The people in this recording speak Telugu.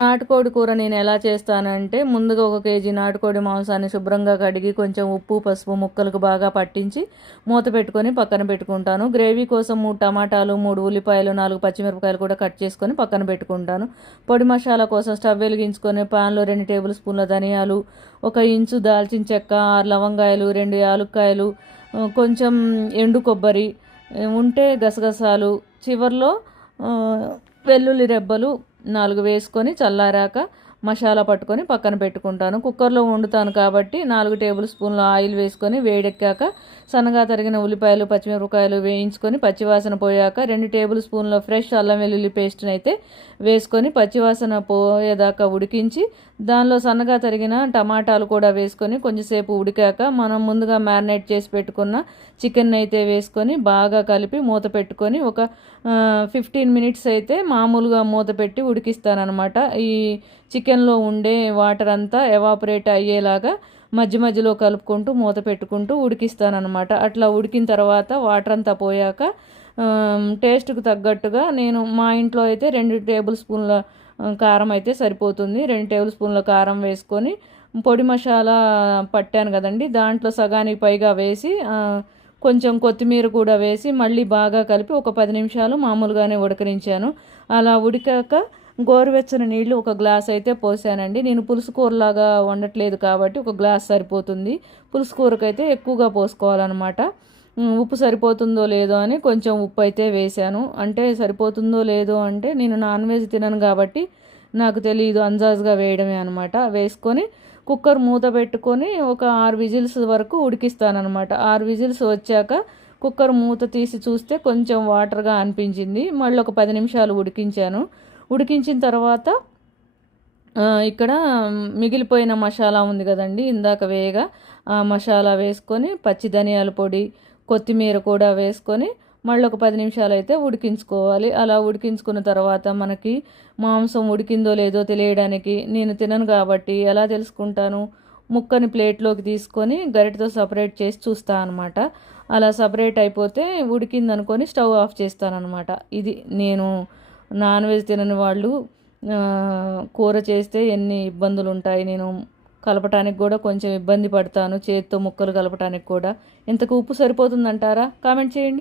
నాటుకోడి కూర నేను ఎలా చేస్తానంటే ముందుగా ఒక కేజీ నాటుకోడి మాంసాన్ని శుభ్రంగా కడిగి కొంచెం ఉప్పు పసుపు ముక్కలకు బాగా పట్టించి మూత పెట్టుకొని పక్కన పెట్టుకుంటాను. గ్రేవీ కోసం మూడు టమాటాలు మూడు ఉల్లిపాయలు నాలుగు పచ్చిమిరపకాయలు కూడా కట్ చేసుకొని పక్కన పెట్టుకుంటాను. పొడి మసాలా కోసం స్టవ్ వెలిగించుకొని పాన్లో రెండు టేబుల్ స్పూన్ల ధనియాలు ఒక ఇంచు దాల్చిన చెక్క ఆరు లవంగాయలు రెండు యాలుక్కాయలు కొంచెం ఎండు కొబ్బరి ఉంటే గసగసాలు చివర్లో వెల్లుల్లి రెబ్బలు నాలుగు వేసుకొని చల్లారాక మసాలా పట్టుకొని పక్కన పెట్టుకుంటాను. కుక్కర్లో వండుతాను కాబట్టి నాలుగు టేబుల్ స్పూన్ల ఆయిల్ వేసుకొని వేడెక్కాక సన్నగా తరిగిన ఉల్లిపాయలు పచ్చిమిరపకాయలు వేయించుకొని పచ్చివాసన పోయాక రెండు టేబుల్ స్పూన్ల ఫ్రెష్ అల్లం వెల్లుల్లి పేస్ట్ని అయితే వేసుకొని పచ్చివాసన పోయేదాకా ఉడికించి దానిలో సన్నగా తరిగిన టమాటాలు కూడా వేసుకొని కొంచెంసేపు ఉడికాక మనం ముందుగా మ్యారినేట్ చేసి పెట్టుకున్న చికెన్ అయితే వేసుకొని బాగా కలిపి మూత పెట్టుకొని ఒక ఫిఫ్టీన్ మినిట్స్ అయితే మామూలుగా మూత పెట్టి ఉడికిస్తానమాట ఈ చికెన్లో ఉండే వాటర్ అంతా ఎవాపరేట్ అయ్యేలాగా మధ్య మధ్యలో కలుపుకుంటూ మూత పెట్టుకుంటూ ఉడికిస్తానమాట అట్లా ఉడికిన తర్వాత వాటర్ అంతా పోయాక టేస్ట్కు తగ్గట్టుగా నేను మా ఇంట్లో అయితే రెండు టేబుల్ స్పూన్ల కారం అయితే సరిపోతుంది. రెండు టేబుల్ స్పూన్ల కారం వేసుకొని పొడి మసాలా పట్టాను కదండి. దాంట్లో సగానికి పైగా వేసి కొంచెం కొత్తిమీర కూడా వేసి మళ్ళీ బాగా కలిపి ఒక పది నిమిషాలు మామూలుగానే ఉడకరించాను అలా ఉడికాక గోరువెచ్చని నీళ్ళు ఒక గ్లాస్ అయితే పోసానండి. నేను పులుసు కూరలాగా వండట్లేదు కాబట్టి ఒక గ్లాస్ సరిపోతుంది. పులుసు కూరకైతే ఎక్కువగా పోసుకోవాలన్నమాట. ఉప్పు సరిపోతుందో లేదో అని కొంచెం ఉప్పు అయితే వేశాను అంటే సరిపోతుందో లేదో అంటే నేను నాన్ వెజ్ తినను కాబట్టి నాకు తెలియదు అంజాజ్గా వేయడమే అనమాట వేసుకొని కుక్కర్ మూత పెట్టుకొని ఒక ఆరు విజిల్స్ వరకు ఉడికిస్తానమాట ఆరు విజిల్స్ వచ్చాక కుక్కర్ మూత తీసి చూస్తే కొంచెం వాటర్గా అనిపించింది. మళ్ళీ ఒక పది నిమిషాలు ఉడికించాను. ఉడికించిన తర్వాత ఇక్కడ మిగిలిపోయిన మసాలా ఉంది కదండి. ఇందాక వేయగా ఆ మసాలా వేసుకొని పచ్చి ధనియాల పొడి కొత్తిమీర కూడా వేసుకొని మళ్ళీ ఒక పది నిమిషాలు అయితే ఉడికించుకోవాలి. అలా ఉడికించుకున్న తర్వాత మనకి మాంసం ఉడికిందో లేదో తెలియడానికి నేను తినను కాబట్టి ఎలా తెలుసుకుంటాను? ముక్కని ప్లేట్లోకి తీసుకొని గరిటతో సపరేట్ చేసి చూస్తాను అనమాట అలా సపరేట్ అయిపోతే ఉడికిందనుకొని స్టవ్ ఆఫ్ చేస్తానమాట ఇది నేను నాన్ వెజ్ తినని వాళ్ళు కూర చేస్తే ఎన్ని ఇబ్బందులు ఉంటాయి నేను కలపటానికి కూడా కొంచెం ఇబ్బంది పడతాను చేతితో ముక్కలు కలపటానికి కూడా. ఇంతకు ఉప్పు సరిపోతుందంటారా? కామెంట్ చేయండి.